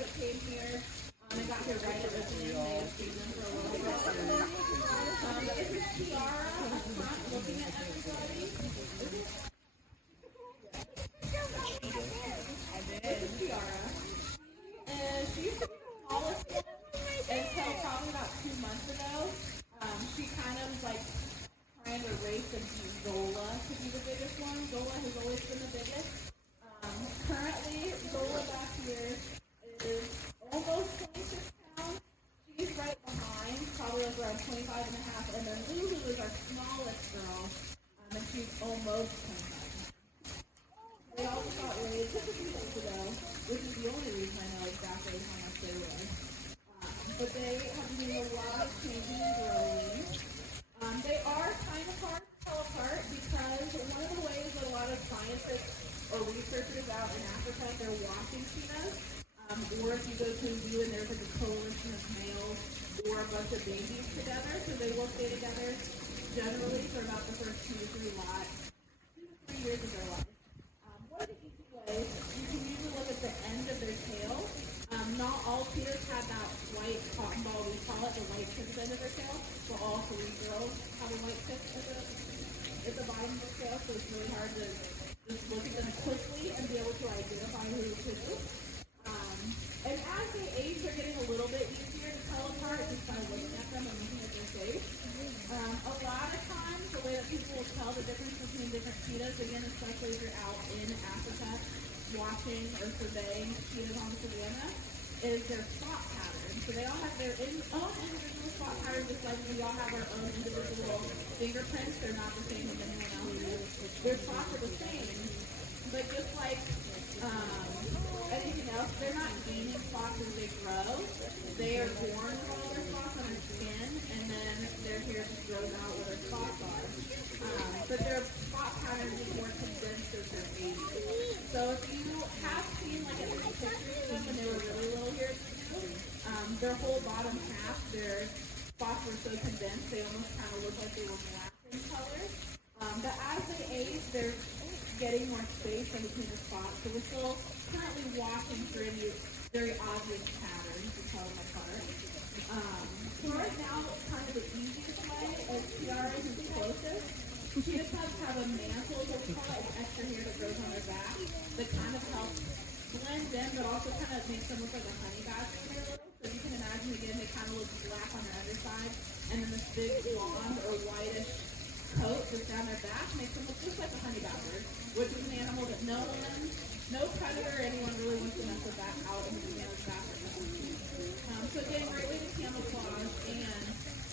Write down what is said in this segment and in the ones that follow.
that came here. They got here right at the opening. They have seen them for a little bit. This is Tiara up front looking at everybody. This is Tiara. And she used to be the smallest one until probably about 2 months ago. She kind of like trying to race and beat Zola to be the biggest one. Zola has always been the biggest. Currently, Zola back here is almost 26 pounds. She's right behind, probably like around 25 and a half. And then Lulu is our smallest girl, and she's almost 25. They all got raised just a few days ago, which is the only reason I know exactly how much they weigh. But they have made a lot of changing and growing. They are kind of hard to tell apart because one of the ways that a lot of scientists or researchers out in Africa, they're watching cheetahs, or if you go to a zoo and there's like a coalition of males or a bunch of babies together, so they will stay together generally for about the first 2 to 3 years of their life. One of the easy ways, you can usually look at the end of their tail. Not all cheetahs have that white cotton ball, we call it the white tip at the end of their tail, but all 3 girls have a white tip at the bottom of their tail, so it's really hard to just look at them quickly and be able to identify who is who. And as they age, they're getting a little bit easier to tell apart just by looking at them and looking at their face. A lot of times, the way that people will tell the difference between different cheetahs, again, especially if you're out in Africa watching or surveying cheetahs on the savannah, is their spot pattern. So they all have their own individual spot pattern, just like we all have our own individual fingerprints. They're not the same as anyone else's. Their spots are the same, but just like anything else, they're not gaining spots as they grow. They are born with all their spots on their skin, and then their hair just grows out where their spots are. But their spot pattern is more condensed as they're aging. So if you have seen like a picture when they were really little here, their whole bottom half, their spots were so condensed, they almost kind of look like they were black in color. But as they age, they're getting more space in between the spots. So we're still currently walking through any very obvious patterns to tell them apart. So right now, kind of the easiest way is Tiara is the closest. Cheetah cubs have a mantle, what we call it, extra hair that grows on their back that kind of helps blend in, but also kind of makes them look like a honey badger here a little. So you can imagine, again, they kind of look black on their underside, and then this big blonde or whitish coat just down their back makes them look just like a honey badger, which is an animal that no predator or anyone really wants to mess with that out in the beginner's bathroom. So again, great way to camouflage and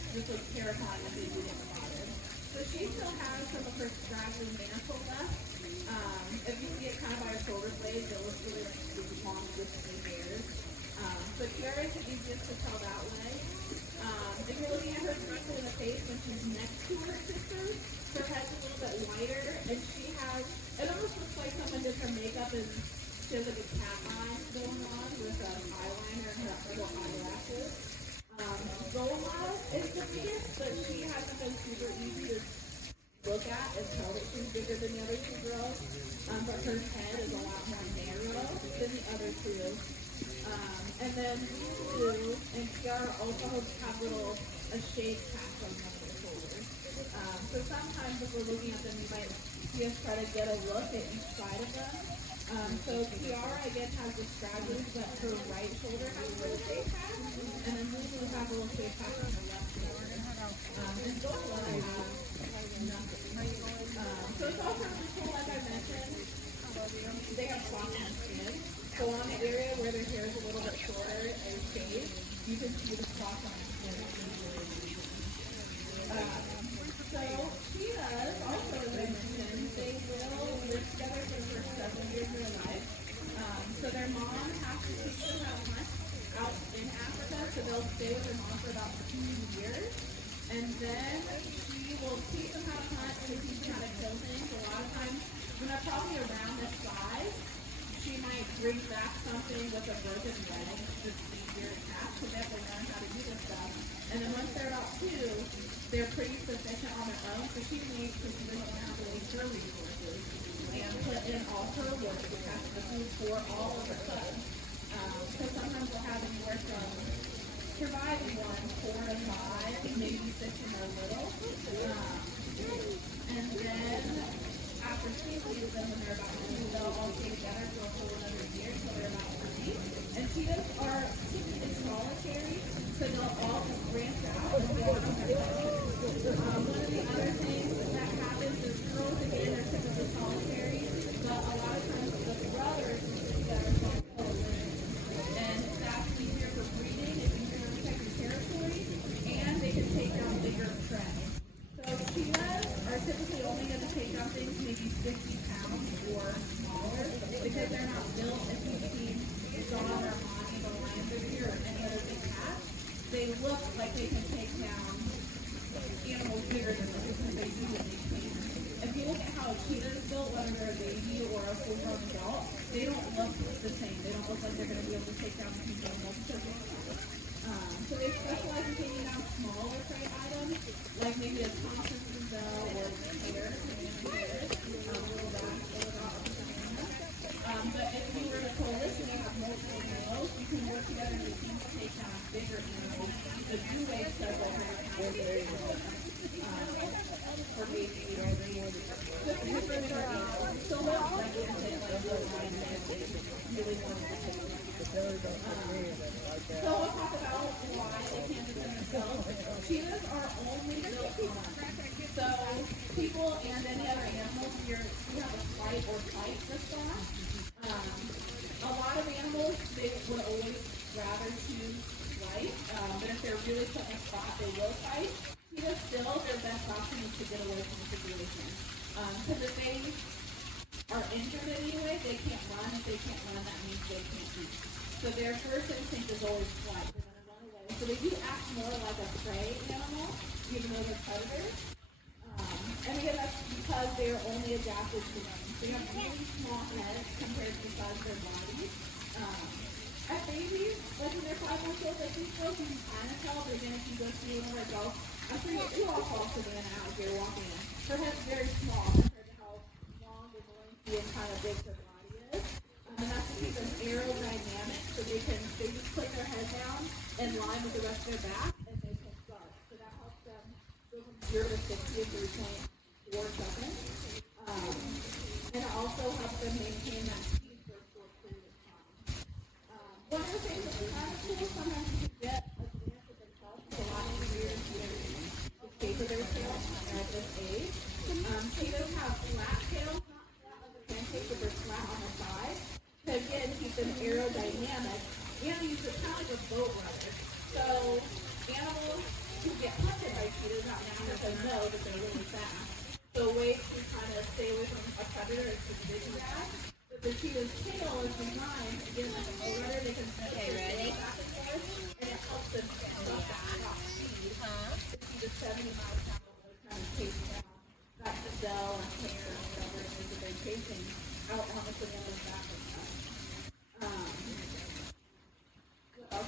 just look terrifying if they do get spotted. So she still has some of her scraggly mantle left. If you see it kind of by her shoulder blades, it looks really like these long, wispy hairs. So Tiara is the easiest to tell that way. If you're looking at her directly in the face when she's next to her sister, her head's a little bit wider, and she has, it almost looks like someone did her makeup and she has like a cat eye going on with an eyeliner and her little eyelashes. Zola is the biggest, but she hasn't been super easy to look at and tell that she's bigger than the other 2 girls. But her head is a lot more narrow than the other 2. And then Lulu and Tiara also have a shade patch on one of their shoulders. So sometimes if we're looking at them, you might see us try to get a look at each side of them. So Tiara again has the stragglers, but her right shoulder has a little shade patch, and then Lulu has a little shade patch on her left shoulder. And Zola has nothing. So it's also really cool, like I mentioned, they have spots on the skin. So on the area where their hair is a little bit shorter and shaved, you can see the spots on the skin. So cheetahs, also as I mentioned, they will live together for the first 7 years of their life. So their mom has to teach them how to hunt out in Africa, so they'll stay with their mom for about 2 years. And then she will teach them how to hunt and teach them how to kill things. A lot of times, when they're probably around this size, she might bring back something with a broken leg that's easier to catch, so they have to learn how to do this stuff. And then once they're about 2, they're pretty sufficient on their own, so she needs to manipulate her resources and put in all her work to catch the food for all of her cubs. So sometimes survive one 4 to 5, maybe 6 when they're little. And then after she leaves them when they're about 2, they'll all stay together for a whole another year until they're about 3. And cheetahs are typically solitary, so they'll all branch out and go on their own. One of the other things that happens is girls, again, are typically solitary, but a lot of times the brothers will sit together for a whole living. And that's easier for breeding, it's easier to protect your territory, and they can take down bigger prey. So cheetahs are typically only going to take down things maybe 50 pounds or smaller because they're not built, if you've seen John or Monty, the lions over here, or any other big cats, they look like they can take down animals bigger than them because they do what they can. If you look at how a cheetah is built, whether they're a baby or a full-grown adult, they don't look the same. They don't look like they're going to be able to take down huge animals because they can't. So they specialize in taking down smaller prey items, like maybe a Thompson's gazelle or a hare, little rats, but if you were in a coalition and have multiple males, you can work together in a team to take down bigger animals that do weigh several hundred pounds for baby or the different so not gigantic like the lion really wanted to take them. So we'll talk about why they can't defend themselves. Cheetahs are only built for hunting. So people and any other animals, we have a flight or fight response. A lot of animals, they would always rather choose flight, but if they're really put in a spot, they will fight. Cheetahs still, their best option is to get away from the situation. Because if they are injured in any way, they can't run. If they can't run, that means they can't eat. So their first instinct is always flight. They're going to run away. So they do act more like a prey animal, even though they're predators. And again, that's because they are only adapted to them. They have really small heads compared to the size of their bodies. As babies, like when they're 5 months old, like these girls, you can kind of tell, but again, if you go see one of our dogs, I'm sure you all saw Savannah out if you're walking in. Her head's very small compared to how long and lengthy and kind of big her body is. And that's to keep them aerodynamic, so they just put their head down in line with the rest of their back, and they can start. So that helps them go from 0 to 60 in 3.4 seconds. And it also helps them maintain that speed for a short period of time. One of the things that's kind of cool, sometimes you can get a glance at themselves. It's a lot easier to the shape of their tail at this age. Cheetahs have flat tails, not flat like a pancake, but they're flat on the side. To again keep them aerodynamic and use it kind of like a boat rudder. So animals who get hunted by cheetahs out now because they know that they're really fast. So ways to kind of stay away from a predator is to zigzag. But the cheetah's tail is designed, again, like a boat rudder. They can set their tail back and forth, and it helps them stop that top speed. 50 to 70 miles an hour to kind of chase down that gazelle or hare or whatever it is that they're chasing out on the savanna's back and stuff.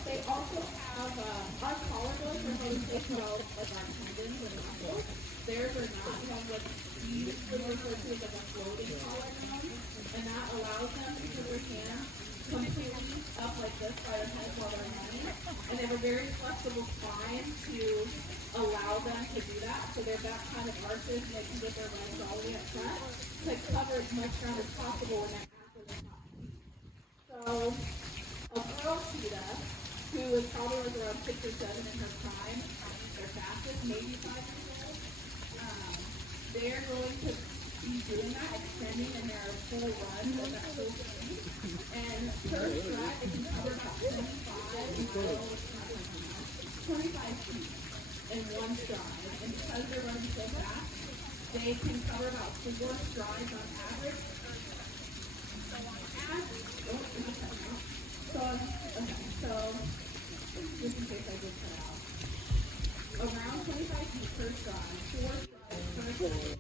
They also have our collarbones are really thick, like our tendons and muscles. Theirs are not. You have what we usually refer to as like a floating collarbone, and that allows them to put their hands completely up like this by their head while they're running. And they have a very flexible spine to allow them to do that. So their back kind of arches and they can get their legs all the way up front to cover as much ground as possible when they're after the top speed. So a girl cheetah, who is probably like around 6 or 7 in her prime, their fastest, maybe 5 years old, they're going to be doing that, extending in their full run with that full speed. And per stride, they can cover about 25 feet in one stride. And because they're running so fast, they can cover about 4 strides on average. So just in case I did cut out. Around 25 feet per stride, 4 strides per stride.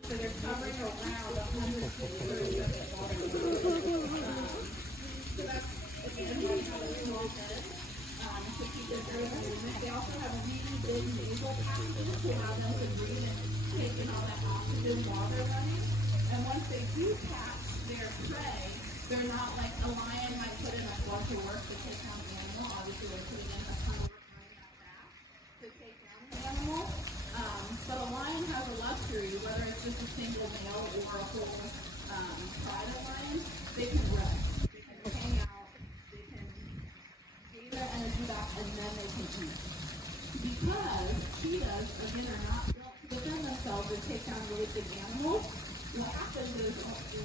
So they're covering around 100 feet per second water. So that's, again, why you have a small head to keep their growth movement. They also have really big nasal passages to allow them to breathe and take in all that oxygen while they're running. And once they do catch their prey, they're not like a lion might put in a bunch of work to take down an animal. Obviously, they're putting in a ton of work powerful pride lions, they can rest, they can hang out, they can gain their energy back, and then they can eat. Because cheetahs, again, are not built to defend themselves or take down really big animals, what happens is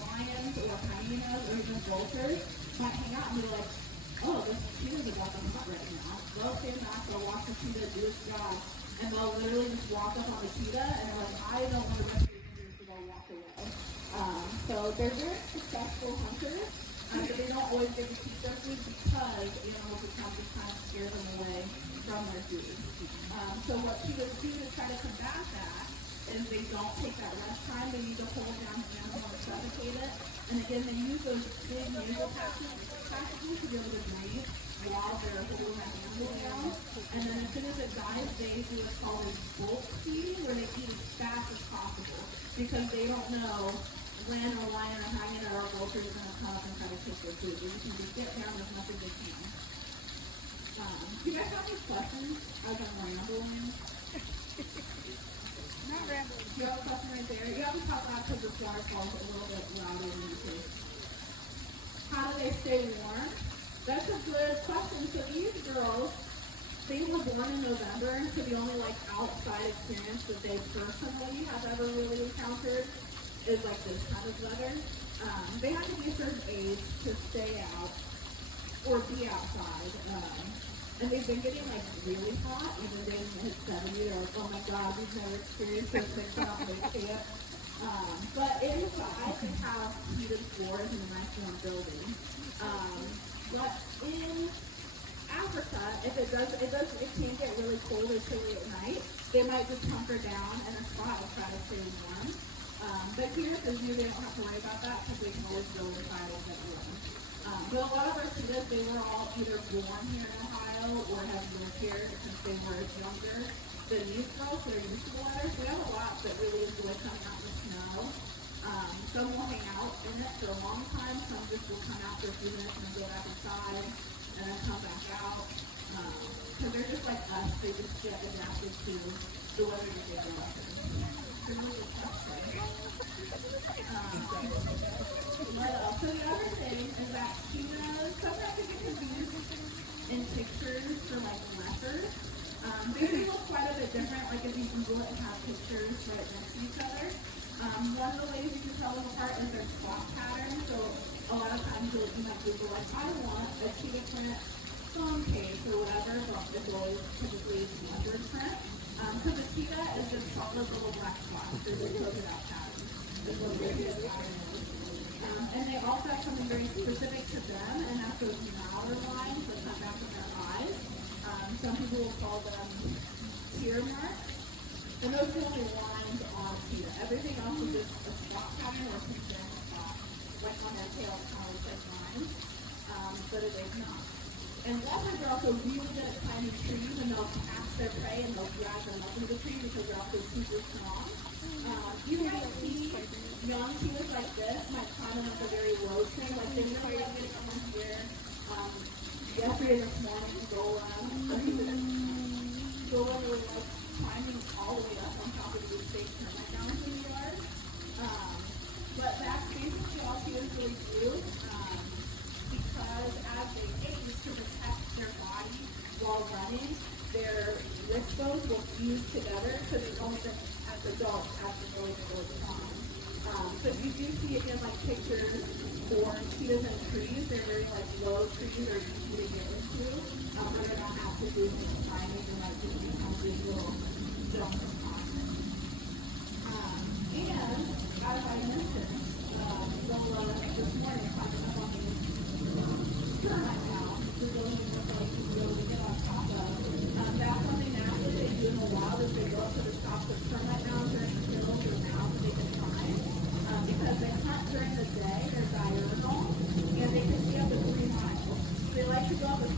lions or hyenas or even vultures might hang out and be like, oh, this cheetah's about to hunt right now. They'll stand back, they'll watch the cheetah do its job, and they'll literally just walk up on the cheetah and they're like, I don't want to rescue you, so they'll walk away. So they're very successful hunters, but they don't always get to keep their food because animals will come to kind of scare them away from their food. So what cheetahs do to try to combat that is they don't take that rest time. They need to hold down the animal or suffocate it. And again, they use those big nasal passages to be able to breathe while they're holding that animal down. And then as soon as it dies, they do what's called a bulk feeding, where they eat as fast as possible because they don't know when a lion or hyena or a vulture is going to come up and try to take their food. They just need to get down as much as they can. Do you guys have any questions as I'm rambling? Not rambling. You have a question right there? You have to talk loud because this waterfall is a little bit louder than you think. How do they stay warm? That's a good question. So these girls, they were born in November, and so the only outside experience that they personally have ever really encountered is this kind of weather. They have to be a certain age to stay out or be outside. And they've been getting really hot. Even they hit 70, they're like, oh my god, we've never experienced this. They cannot make it. But inside they have heated floors in a nice warm building. But in Africa, if it can get really cold or chilly at night, they might just hunker down in a spot and try to stay warm. But here at the zoo, they don't have to worry about that because they can always go inside and get warm. But a lot of our students, they were all either born here in Ohio or have lived here since they were younger than these girls, so they're used to the weather. So we have a lot that really enjoy coming out in the snow. Some will hang out in it for a long time. Some just will come out for a few minutes and then go back inside and then come back out. Because they're just like us. They just get adapted to the weather that they grew up in. They're really tough. So the other thing is that cheetahs sometimes they get confused in pictures for leopards. They do look quite a bit different. If you Google it and have pictures right next to each other. One of the ways you can tell them apart is their spot pattern. So a lot of times you might Google I want a cheetah print phone case or whatever, but it's always typically leopard print. Because a cheetah is just solid little black spots. There's a polka dot pattern. Is what their pattern is. And they also have something very specific to them, and that's those mouth lines that come back in their eyes. Some people will call them tear marks. And those are the only lines on a cheetah. Everything else is just a spot pattern or some general spot. Like on their tail, it kind of looks like lines. But it is not. And leopards are also really good at climbing trees, and they'll catch their prey and they'll drag them up into the tree because they're also super strong. You might see young cheetahs like this might climb up a very low tree, like they really like getting up in here. Yesterday this morning, Gola was climbing all the way up on top of the big termite mounds in the yard. But that's basically all cheetahs really do. Because as they age, to protect their body while running, their wrist bones will fuse together so they don't even, as adults, have to really time. So if you do see again pictures for cheetahs and trees, they're very low trees or easy to get into, where they're not actively climbing and just become these little jumps of time. And as I mentioned, Lola this morning talking about termite mound, the building to get on top of. That's something naturally they do in the wild is they go up to the tops of termite mounds or in the hills or mounds they can climb. Because they hunt during the day, they're diurnal, and they can see up to 3 miles. They like to go up as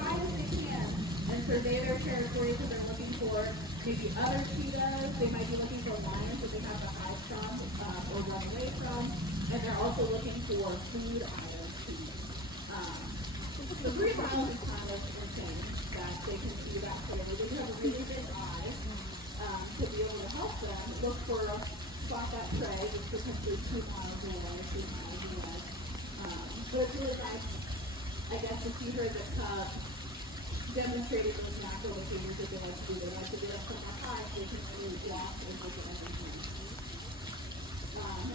high as they can and survey their territory because they're looking for maybe other cheetahs. They might be looking for lions that they have to hide from or run away from. And they're also looking for food items to eat. The 3 miles is kind of insane that they can see that clearly. They do have really big eyes to be able to help them look for spot that prey, which is potentially 2 miles away, 3 miles away. But it's really nice, I guess, to see her as a cub demonstrating those natural behaviors that they like to do. They like to get up somewhere high so they can really walk and look at everything.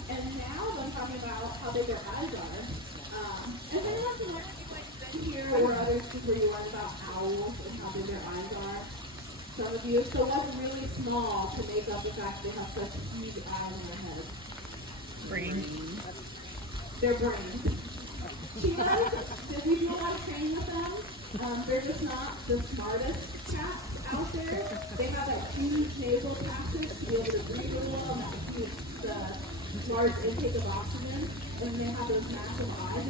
And now I'm talking about how big their eyes are. And then after learning, you might have been here or other schools where you learn about owls and how big their eyes are. Some of you, so what's really small to make up the fact they have such huge eyes in their head? Brain. Their brains. Cheetahs, if you do a lot of training with them, they're just not the smartest cats out there. They have that huge nasal passage to be able to breathe really well, and that huge, large intake of oxygen. And they have those massive eyes.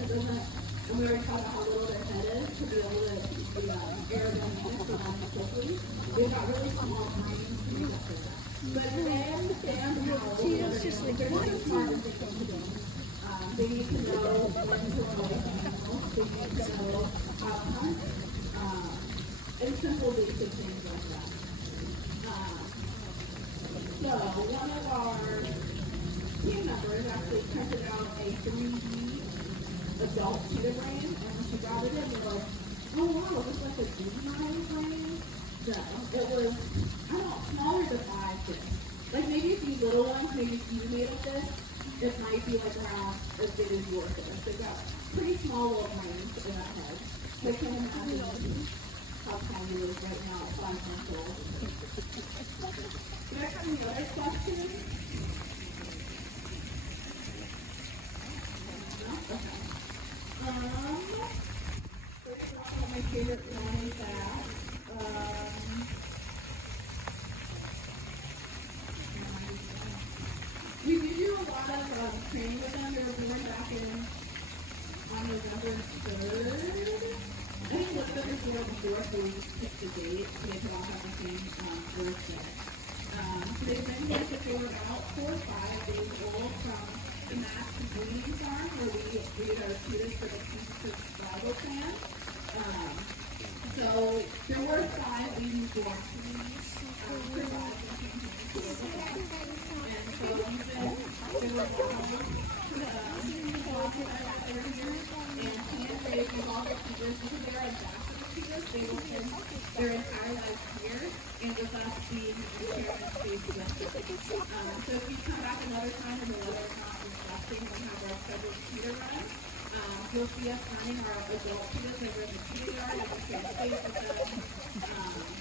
And we already talked about how little their head is to be able to keep the aerodynamics so quickly. They've got really small brains to make up for that. But then, cheetahs just like they're just as smart as they can be. They need to know when to avoid animals. They need to know how to hunt. And simple basic things like that. So one of our team members actually printed out a 3D adult cheetah brain, and when she brought it in, they were like, oh wow, this is like a juvenile brain? No, it was, I don't know, smaller than 5 kids. Like maybe a few little ones, maybe if you made of this, it might be like around as big as yours is. They've got pretty small little brains in that head. So I can't imagine how tiny it is right now at 5 months old. Do I have any other questions? No? Okay. First one of my favorite ones that we do a lot of training with them. We went back on November 3rd. I think it was November 4th where we picked the date. They all have the same birthday. So they've been here since they were about 4 or 5 days old from the Max Breeding Farm where we breed our cheetahs for the Cheetah Survival Plan. So there were 5 babies born to these survivors. And so they were born and they've evolved their cheetahs because they are adaptive cheetahs. They will spend their entire life here and with us being sharing space with them. So if we come back another time and the weather is not reflecting, we have our scheduled cheetah run. You'll see us running our adult cheetahs over in the cheetah yard and we share space with them.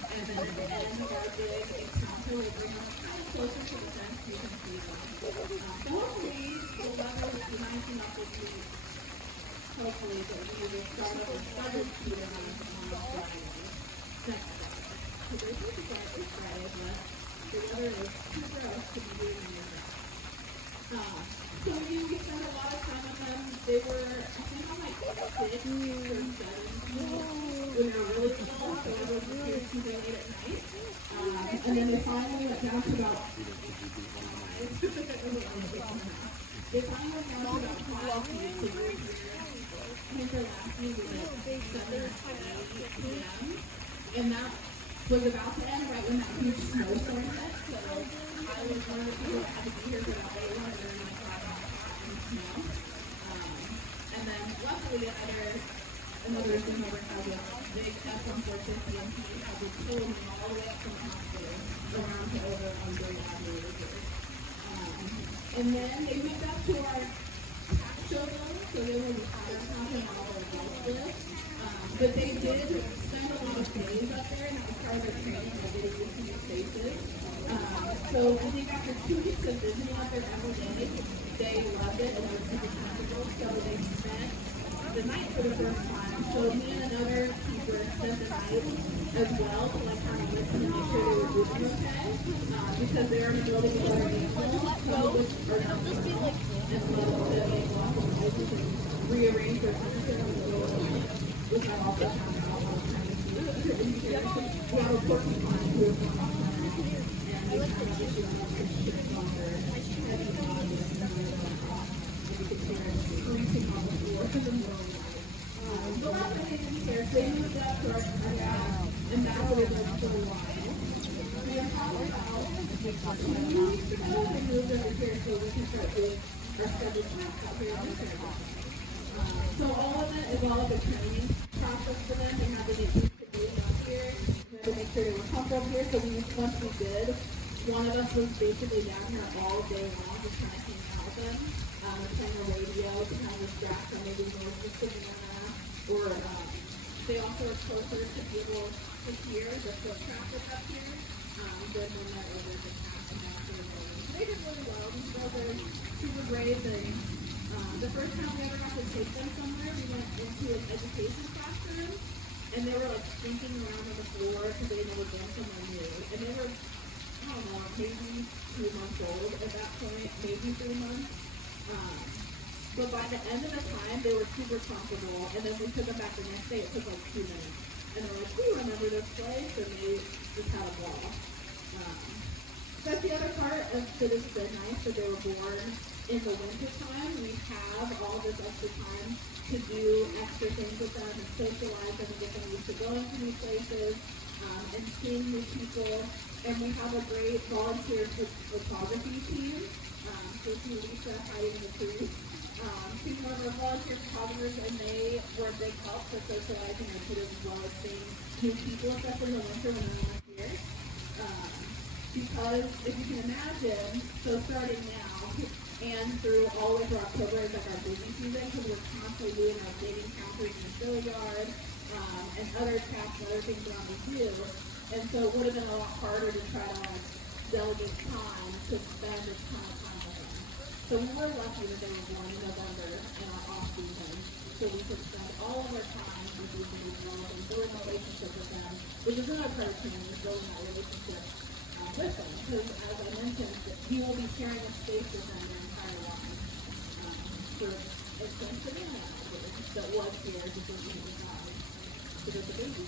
And then at the end of our big encounter, we bring them kind of closer to the fence so you can see them. So hopefully, the weather will be nice enough this week. Hopefully, that we will start up a southern cheetah run on Friday. Next Friday. So there's no start this Friday, but the weather is too gross to be doing anything. So we spent a lot of time with them. They were, I think, on like 6 or 7 when they were really small. So I was here super late at night. And then they finally went down to about 5. They finally went down to about 5 feet. I think their last meeting was like 7 or 8 p.m. And that was about to end right when that huge snowstorm hit. So I was one of the people that had to be here for that day one during my 5 hours in snow. And then luckily another Zoom over has a big F-150 and he had to pull me all the way up from the hospital around to over on Great Avenue here. And then they moved up to our tax showroom, so they were the fire company and all our adults with. But they did spend a lot of days up there, and that was part of their training that they did see their faces. So I think after 2 weeks of visiting up there every day, they loved it and they were super comfortable. So they spent the night for the first time. So me and another keeper spent the night as well to like kind of listen and make sure they were doing okay. Because they're in the building with other animals, some of which are not well, and love to make lots of noises and rearrange their furniture on the building, which I also found out while trying to do it. We have a porcupine who is one of them, and we kind of issue on their shit on their heavy body and you could hear it screeching on the floor in the middle of the night. But that's what they didn't care. They moved up to our area, and that's what it was for a while. We then probably about 2 weeks ago, they moved over here so we can start doing our scheduled tasks out here in the campus. So all of it is all of the training process for them. They had to get used to being out here. We had to make sure they were comfortable here. So once we did, one of us was basically down here all day long just trying to hang out with them. Playing the radio to kind of distract them, maybe more just sitting in there. Or they also are closer to be able to hear the foot traffic up here than when they're over the path and after the building. They did really well. These girls are super brave. The first time we ever got to take them somewhere, we went into an education classroom, and they were like slinking around on the floor because they never been somewhere new. And they were, I don't know, maybe 2 months old at that point, maybe 3 months. But by the end of the time, they were super comfortable, and then we took them back the next day. It took like 2 minutes. And they're like, we remember this place, and they just had a ball. That's the other part of that has been nice that they were born in the winter time. We have all this extra time to do extra things with them and socialize them and get them used to going to new places and seeing new people. And we have a great volunteer photography team. So see Lisa hiding in the trees. She's one of our volunteer photographers, and they were a big help for socializing our kids as well as seeing new people, especially in the winter when they're not here. Because if you can imagine, so starting now and through all the way through October is like our busy season because we're constantly doing our digging counters in the fill yard and other tasks and other things around the zoo. And so it would have been a lot harder to try to like delegate time to spend a ton of time with them. So we were lucky that they were born in November in our off season, so we could spend all of our time with these individuals and building a relationship with them, which is another part of training, is building that relationship with them. Because as I mentioned, you will be sharing a space with them their entire lives. So it's going to be that was here before we died. So there's a baby.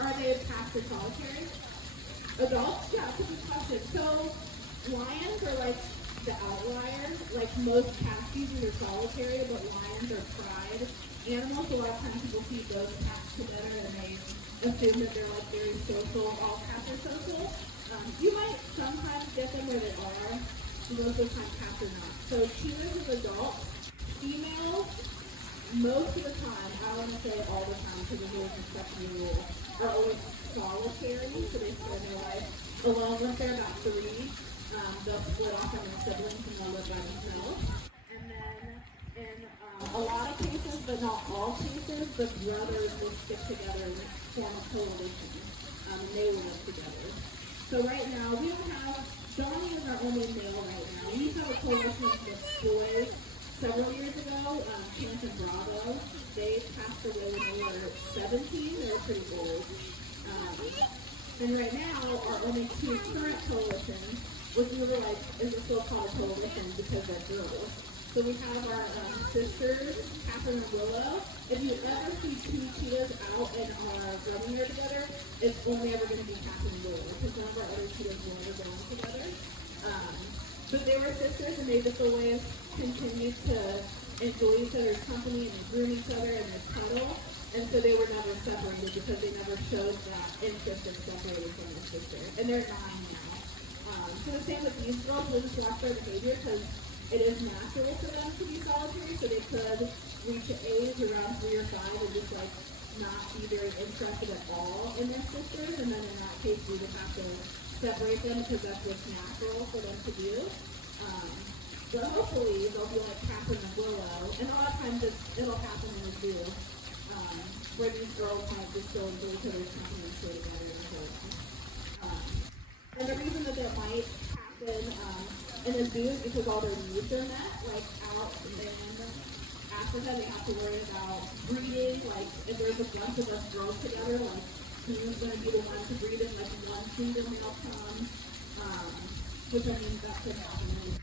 Are they past the solitary? Adults? Yeah, that's a good question. So lions are like the outlier. Like most cat species are solitary, but lions are pride animals. A lot of times people see those cats together and they assume that they're like very social. All cats are social. You might sometimes get them where they are. Most of the time cats are not. So cheetahs as adults, females, most of the time, I don't want to say all the time because there's always an exception to the rule, are always solitary, so they spend their life alone. Once they're about 3, they'll split off from their siblings and they'll live by themselves. And then in a lot of cases, but not all cases, the brothers will stick together and form a coalition, and they will live together. So right now, we don't have, Johnny is our only male right now. We used to have a coalition with boys several years ago, Chance and Bravo. They passed away when they were 17. They were pretty old. And right now, our only 2 current coalitions, which we were like, is a so-called coalition because they're girls. So we have our sisters, Catherine and Willow. If you ever see 2 cheetahs out in our running area together, it's only ever going to be Catherine and Willow because none of our other cheetahs will ever go on together. But they were sisters, and they just always continued to enjoy each other's company and they groom each other and they cuddle. And so they were never separated because they never showed that interest in separating from their sister. And they're 9 now. So the same with these girls, we'll just watch their behavior because it is natural for them to be solitary. So they could reach an age around 3 or 5 and just like not be very interested at all in their sisters. And then in that case, we would have to separate them because that's what's natural for them to do. But hopefully they'll be like Catherine and Willow, and a lot of times it'll happen in the zoo, where these girls might just go and each other's company and stay together and so on. And the reason that might happen in the zoo is because all their needs are met. Like out in Africa, they have to worry about breeding. Like if there's a bunch of us girls together, like who's going to be the one to breed in like one single male comes, which I mean that could happen.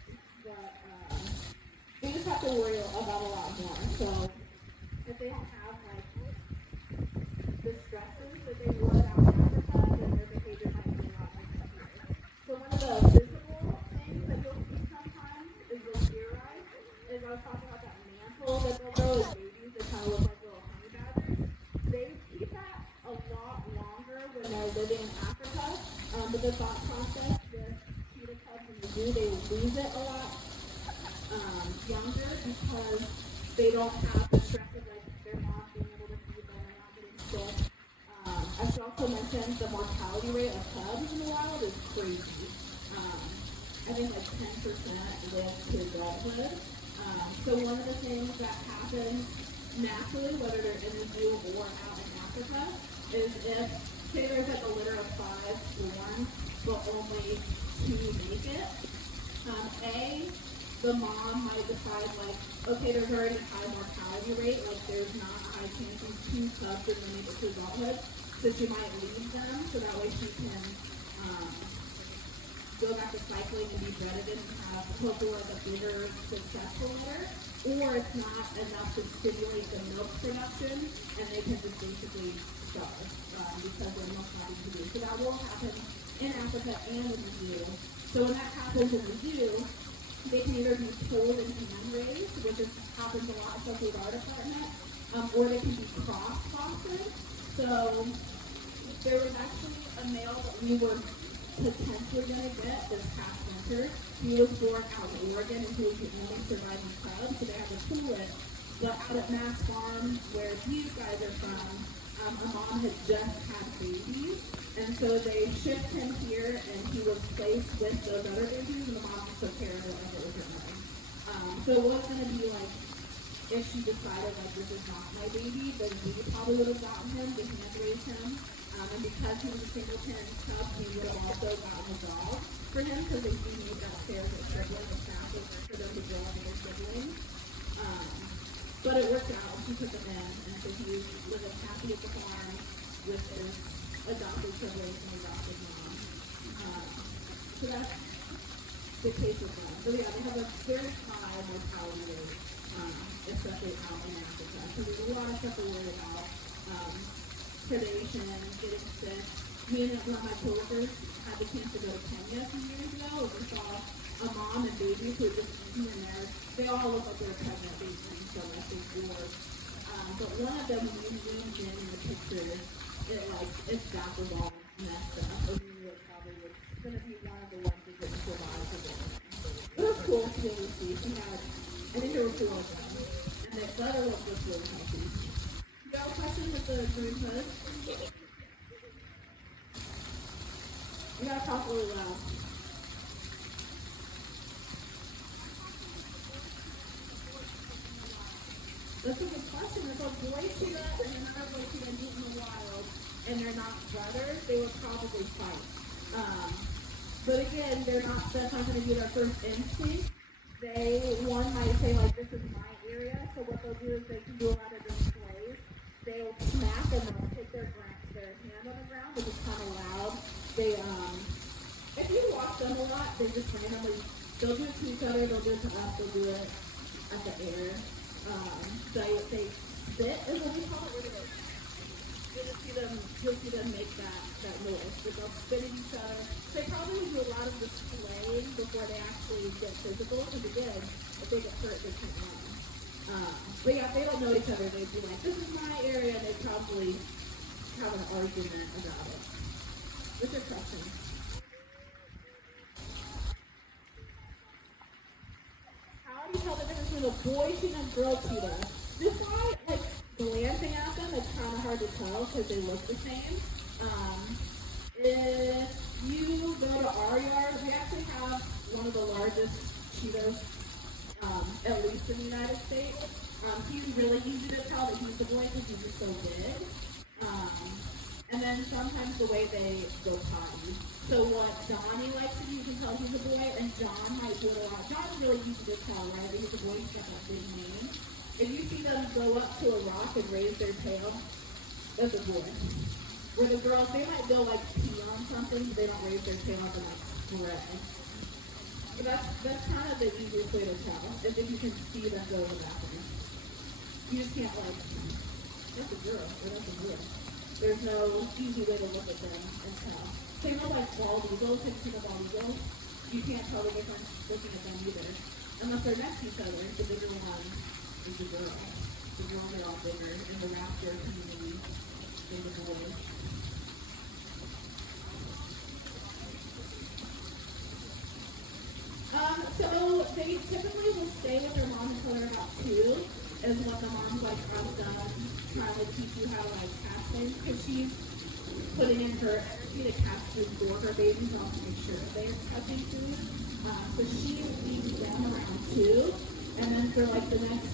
They just have to worry about a lot more. So if they don't have like the stresses that they would out in Africa, then their behavior might be a lot like that here. So one of the visible things that you'll see sometimes is they'll theorize. As I was talking about that mantle that they'll grow as babies, they kind of look like little honey badgers. the thought process with cheetah cubs in the zoo, they lose it a lot younger because they don't have the stress of like their mom being able to feed them and not getting sick. I should also mention the mortality rate of cubs in the wild is crazy. I think like 10% live to adulthood. So one of the things that happens naturally, whether they're in the zoo or out in Africa, is if, say there's like a litter of 5 born, but only 2 make it, the mom might decide like, okay, there's already a high mortality rate, like there's not a high chance these 2 cubs are going to make it to adulthood, so she might leave them so that way she can go back to cycling and be bred and have hopefully like a bigger successful litter, or it's not enough to stimulate the milk production and they can just basically starve because their milk's not being produced. So that will happen in Africa and in the zoo. So when that happens in the zoo, they can either be pulled and hand raised, which happens a lot, especially with our department, or they can be cross-fostered. So there was actually a male that we were potentially going to get this past winter. He was born out in Oregon and he was the only surviving cub, so they had to pull it. But out at Mass Farm, where these guys are from, a mom had just had babies, and so they shipped him here, and he was placed with those other babies, and the mom just took care of it like it was her own. So it was going to be like, if she decided like this is not my baby, then we probably would have gotten him to hand raise him. And because he was a single parent cub, we would have also gotten a dog for him because they do need that fair sibling of family for them to grow up with their siblings. But it worked out. She took him in, and so he was living happy at the farm with his adopted siblings and adopted mom. So that's the case with them. So yeah, they have a very high mortality rate, especially out in Africa. So there's a lot of stuff to worry about. Predation, getting sick. Me and one of my coworkers had the chance to go to Kenya a few years ago, and we saw a mom and babies who were just eating in there. They all look like they were pregnant. They eating so much, they wore. But one of them, when we zoomed in the picture, its back was all messed up. And we knew it probably was going to be one of the ones that didn't survive the war. It was cool to be able to see. She had, I think there were 2 of them, and the other one was really healthy. You got a question with the green hood? You gotta talk really loud. That's a good question. If a boy cheetah and another boy cheetah meet in the wild and they're not brothers, they would probably fight. But again, that's not going to be their first instinct. One might say like, this is my area, so what they'll do is they can do a lot of displays. They'll smack and they'll hit their hand on the ground, which is kind of loud. If you watch them a lot, they just randomly, they'll do it to each other, they'll do it to us, they'll do it at the air. So they spit, is what we call it. You'll see them make that noise. But they'll spit at each other. They probably do a lot of displaying before they actually get physical, because again, if they get hurt, they can't run. But yeah, if they don't know each other, they'd be like, this is my area, and they'd probably have an argument about it. What's your question? How do you tell the difference between a boy cheetah and a girl cheetah? This guy, like, glancing at them, it's kind of hard to tell because they look the same. If you go to our yard, we actually have one of the largest cheetahs, at least in the United States. He's really easy to tell that he's the boy because he's just so big. And then sometimes the way they go potty. So what Donnie likes to do, you can tell he's a boy, and John might do it a lot. John's really easy to tell, right? He's a boy, he's got that big mane. If you see them go up to a rock and raise their tail, that's a boy. Where the girls, they might go like pee on something, but they don't raise their tail up and like spread. But that's kind of the easiest way to tell, is if you can see them go in the bathroom. You just can't like, that's a girl, or that's a boy. There's no easy way to look at them and tell. Same with like bald eagles, if you see the bald eagles, you can't tell the difference looking at them either. Unless they're next to each other, the bigger one is the girl. The girls are all bigger in the raptor community than the boys. they typically will stay with their mom until they're about 2, is when the mom's like, I'm done trying to teach you how to like catch things, because she's putting in her energy to catch food for her babies off to make sure they're catching food. So she leaves them around 2, and then for like the next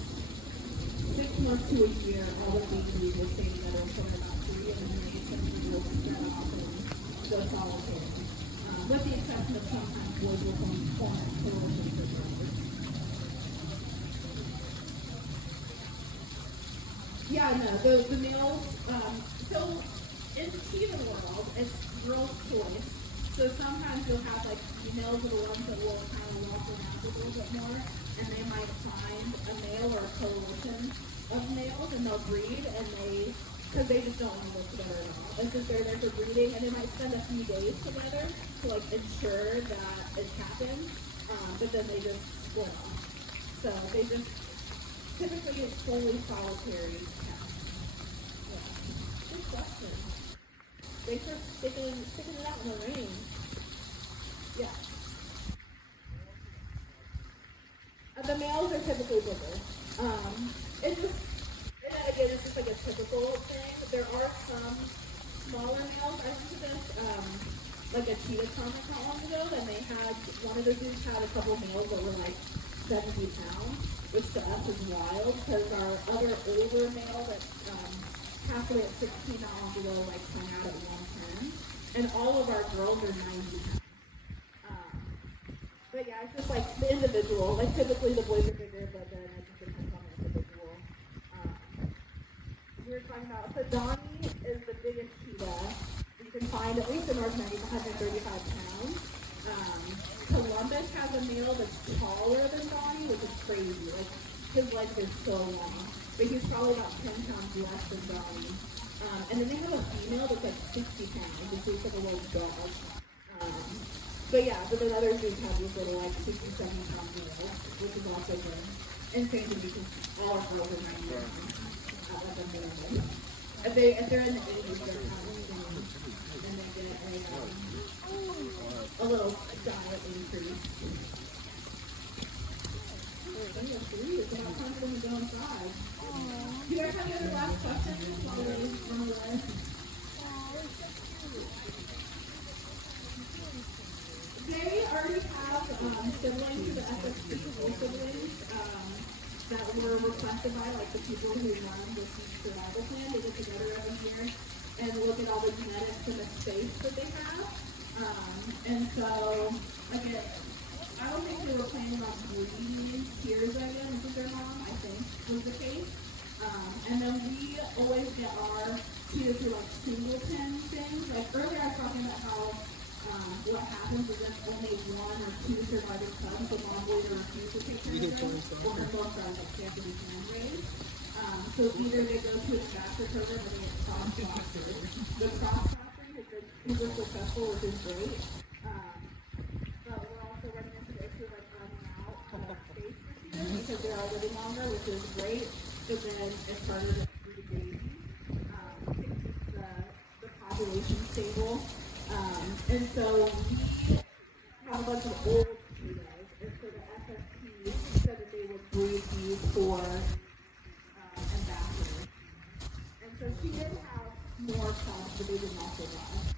6 months to a year, all the babies will stay together until they're about 3, and then they essentially will spread off and go solitary. With the exception of sometimes boys will form coalitions with brothers. Yeah, no, the males, so in the Cheetah world, it's girls' choice. So sometimes you'll have like females are the ones that will kind of walk around a little bit more, and they might find a male or a coalition of males, and they'll breed, and because they just don't want to live together at all. It's just they're there for breeding, and they might spend a few days together to like ensure that it's happened, but then they just split off. So they just typically it's solely solitary cats. Yeah. Good question. Thanks for sticking it out in the rain. Yeah. The males are typically bigger. Again, it's just like a typical thing. There are some smaller males. I went to this, like a cheetah comic not long ago, and they had, one of the dudes had a couple males that were like 70 pounds, which to us is wild, because our other older male that halfway at 16 not long ago, like hung out at 110, and all of our girls are 90 pounds. But yeah, it's just like the individual. Like typically the boys are bigger, but then it just depends on the individual. We were talking about, so Donnie is the biggest cheetah you can find, at least in North America, 135 pounds. Columbus has a male that's taller than Donnie, which is crazy. Like his legs are so long, but he's probably about 10 pounds less than Donnie. And then they have a female that's like 60 pounds, which looks like a little dog. But then other dudes have these little like 60, 70 pound males, which is also good. Insane to me because all our girls are 90 pounds. If they're in the 80s, they're kind of skinny, and they get a little diet increase. It's about time for them to go inside. Do you guys have any other last questions while we run away? They already have siblings to the FSP, full siblings, that were requested by like the people who run the survival plan. They get together every year and look at all the genetics and the space that they have. And so, again, I don't think they were planning on breeding peers again with their mom, I think was the case. And then we always get our cheetah through like singleton things. Like earlier I was talking about how what happens is if only 1 or 2 surviving cubs, the mom will either refuse to take care of them, or her both are like can't be hand-raised. So either they go to a disaster program or they get cross-fostered. The cross-fostering has been super successful, which is great. But we're also running into the issue of like running out of space for cheetahs because they're all living longer, which is great. But then it's harder to breed babies to keep the population stable. And so we have a bunch of old cheetahs, and so the FSP said that they would breed these for ambassadors. And so she did have more cubs, but they did not survive.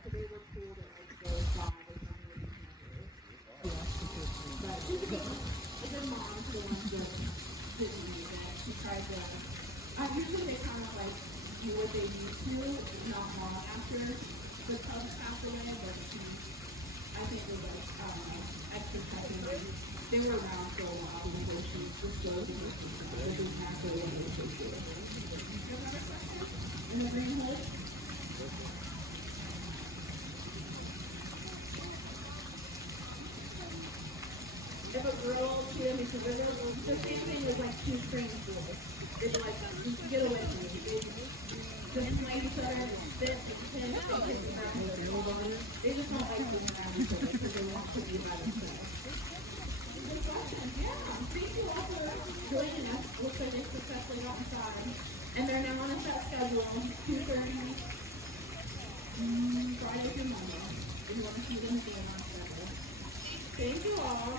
So they were cool to like go 5 or something with these numbers. But she's a good mom to the ones that didn't use it. She tried to, usually they kind of like do what they used to, not long after the cubs passed away, but I think it was like, extra touching. They were around for a while before she disclosed it, which is naturally what they should do. Another question? In the green hole? If a girl cheetah meets a girl, the same thing as like 2 strange boys. It's like, get away from me. Just like each other and spit and pinch and kiss around each other. They just don't like being around each other because they want to be by themselves. Good question. Yeah. Thank you all for joining us. Looks like they successfully got inside. And they're now on a set schedule, 2:30 Friday through Monday. If you want to see them, see them on Saturday. Thank you all.